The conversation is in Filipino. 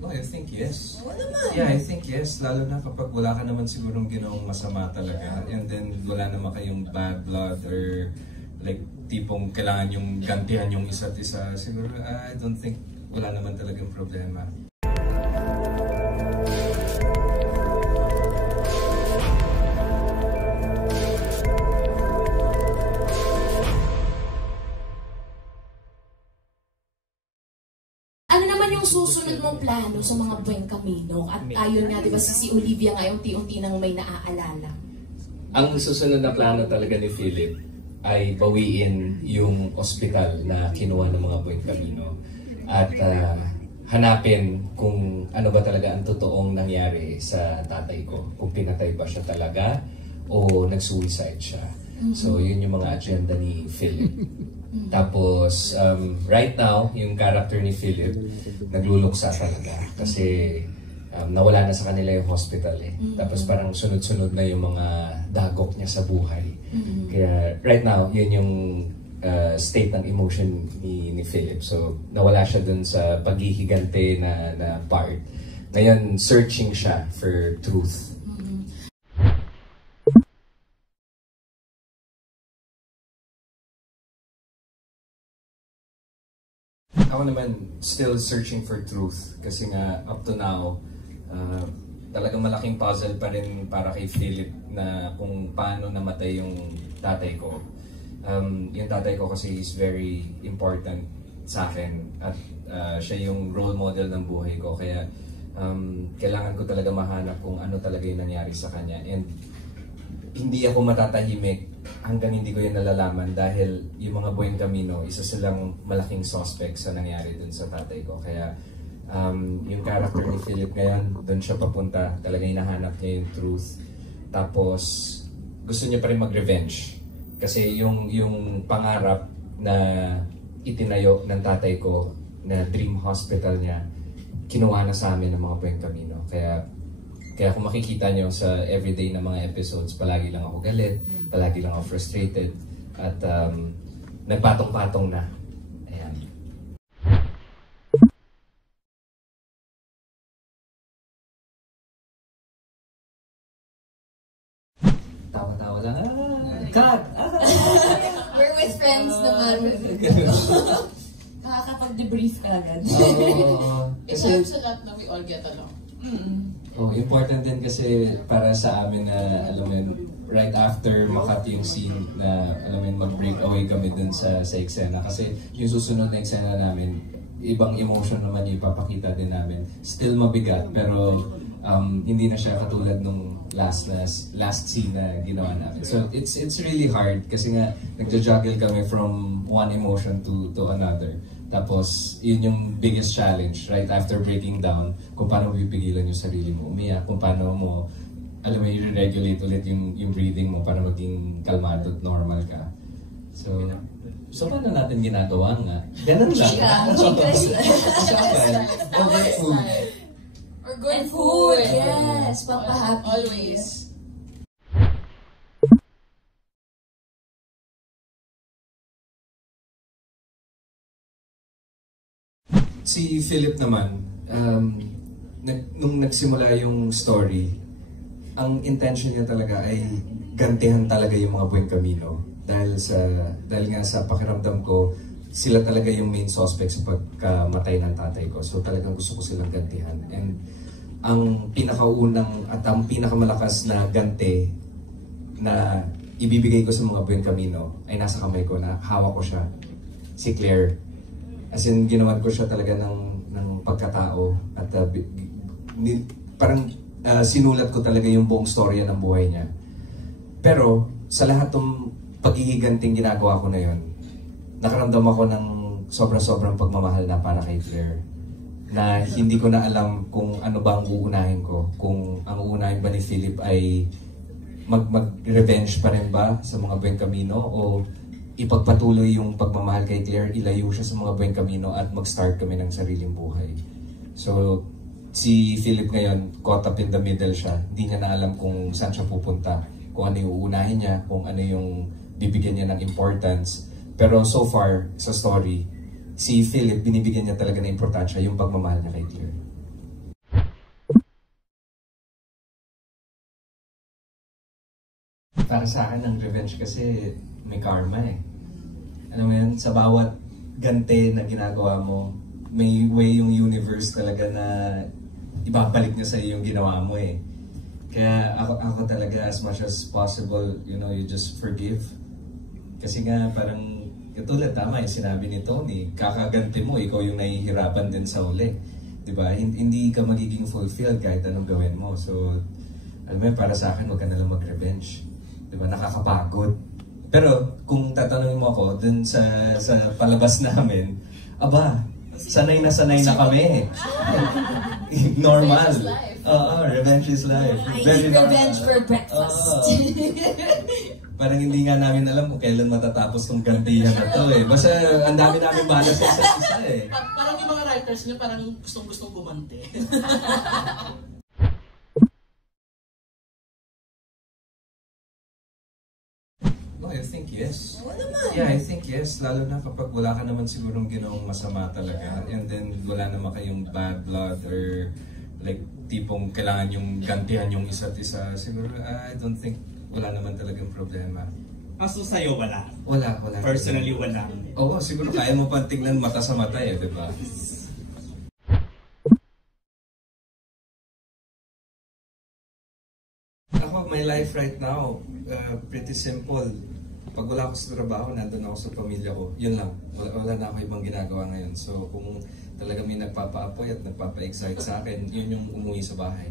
No, I think yes. Oo naman. Yeah, I think yes. Lalo na kapag wala ka naman sigurong ginawang masama talaga. And then wala naman kayong bad blood or like tipong kailangan yung gantihan yung isa't isa. Siguro, I don't think wala naman talagang problema. Ano naman yung susunod mong plano sa mga Buen Camino? At ayun nga, di ba, si Olivia nga unti-unti nang may naaalala. Ang susunod na plano talaga ni Philip ay bawiin yung ospital na kinuha ng mga Buen Camino at hanapin kung ano ba talaga ang totoong nangyari sa tatay ko. Kung pinatay ba siya talaga o nag-suicide siya. So yun yung mga agenda ni Philip. Tapos, right now, yung character ni Philip, nagluluksa talaga kasi nawala na sa kanila yung hospital eh. Tapos parang sunod-sunod na yung mga dagok niya sa buhay. Kaya right now, yun yung state ng emotion ni Philip. So, nawala siya dun sa paghihigante na part. Ngayon, searching siya for truth. Ako naman, still searching for truth. Kasi nga, up to now, talagang malaking puzzle pa rin para kay Philip na kung paano namatay yung tatay ko. Yung tatay ko kasi is very important sa akin at siya yung role model ng buhay ko. Kaya kailangan ko talaga mahanap kung ano talaga yung nangyari sa kanya. And hindi ako matatahimik hanggang hindi ko yun nalalaman dahil yung mga Buen Camino, isa silang malaking suspect sa nangyari dun sa tatay ko. Kaya yung character ni Philip ngayon, dun siya papunta. Talagang hinahanap niya yung truth. Tapos gusto niya pa rin mag-revenge. Kasi yung pangarap na itinayo ng tatay ko na dream hospital niya, kinuha na sa amin ng mga Buen Camino. Kaya kung makikita nyo sa everyday na mga episodes, palagi lang ako galit, palagi lang ako frustrated, at nagpatong-patong na. Ayan. Tawa-tawa lang. Cut! We're with friends naman. Nakakapag-debrief ka agad. It helps a lot na we all get along. Important din kasi para sa amin na, alam mo yun, right after makat yung scene na, alam mo yun, mag-break away kami dun sa eksena. Kasi yung susunod na eksena namin, ibang emotion naman yung ipapakita din namin. Still mabigat, pero hindi na siya katulad nung last scene na ginawa namin. So it's really hard kasi nga nagja-juggle kami from one emotion to another. Tapos, yun yung biggest challenge right after breaking down, kung paano mo pipigilan yung sarili mo umiyak, kung paano mo, alam mo, i-regulate ulit yung breathing mo para maging kalmado at normal ka. So paano natin ginagawa nga? Ganun lang. Or good food. Or good food. Yes, pampahappy. Always. Si Philip naman, nung nagsimula yung story, ang intention niya talaga ay gantihan talaga yung mga Buen Camino. Dahil nga sa pakiramdam ko, sila talaga yung main suspect sa pagkamatay ng tatay ko. So talagang gusto ko silang gantihan. And ang pinakaunang at ang pinakamalakas na ganti na ibibigay ko sa mga Buen Camino ay nasa kamay ko, na hawak ko siya, si Claire. As in, ginawan ko siya talaga ng pagkatao at parang sinulat ko talaga yung buong storya ng buhay niya. Pero sa lahat ng paghihiganting ginagawa ko na yun, nakaramdam ako ng sobrang pagmamahal na para kay Claire. Na hindi ko na alam kung ano ba ang uunahin ko. Kung ang uunahin ba ni Philip ay mag-revenge pa rin ba sa mga Buen Camino o ipagpatuloy yung pagmamahal kay Claire, ilayo siya sa mga Buen Camino at mag-start kami ng sariling buhay. So, si Philip ngayon, caught up in the middle siya. Hindi niya na alam kung saan siya pupunta, kung ano yung uunahin niya, kung ano yung bibigyan niya ng importance. Pero so far, sa story, si Philip, binibigyan niya talaga ng importansya yung pagmamahal niya kay Claire. para sa akin, ang revenge kasi may karma eh. Alam mo yan, sa bawat ganti na ginagawa mo, may way yung universe talaga na ibabalik niya sa iyo yung ginawa mo eh. Kaya ako talaga, as much as possible, you know, you just forgive. Kasi nga parang, katulad tama yung sinabi ni Tony, kakaganti mo, ikaw yung nahihirapan din sa uli. Diba? Hindi ka magiging fulfilled kahit anong gawin mo. So, alam mo yun, para sa akin, huwag ka nalang mag-revenge. Diba? Nakakapagod. Pero, kung tatanungin mo ako, dun sa palabas namin, aba, sanay na kami. Normal. Revenge is life. I eat revenge for breakfast. Parang hindi nga namin alam kung kailan matatapos tong gantihan na to eh. Basta ang dami namin balas sa isa't isa eh. Parang yung mga writers niya parang gustong-gustong gumante. No, I think yes. Yeah, I think yes. Lalo na kapag wala ka naman sigurong ginawang masama talaga. And then wala naman kayong bad blood or like tipong kailangan yung gantihan yung isa't isa. Siguro, I don't think wala naman talagang problema. So sa'yo wala? Wala. Personally wala? Oo, siguro kaya mo pang tingnan mata sa mata eh, di ba? Ako, my life right now, pretty simple. Pag wala ako sa trabaho, nandun ako sa pamilya ko. Yun lang. Wala na ako ibang ginagawa ngayon. So kung talaga may nagpapa-apoy at nagpapa-excite sa akin, yun yung umuwi sa bahay.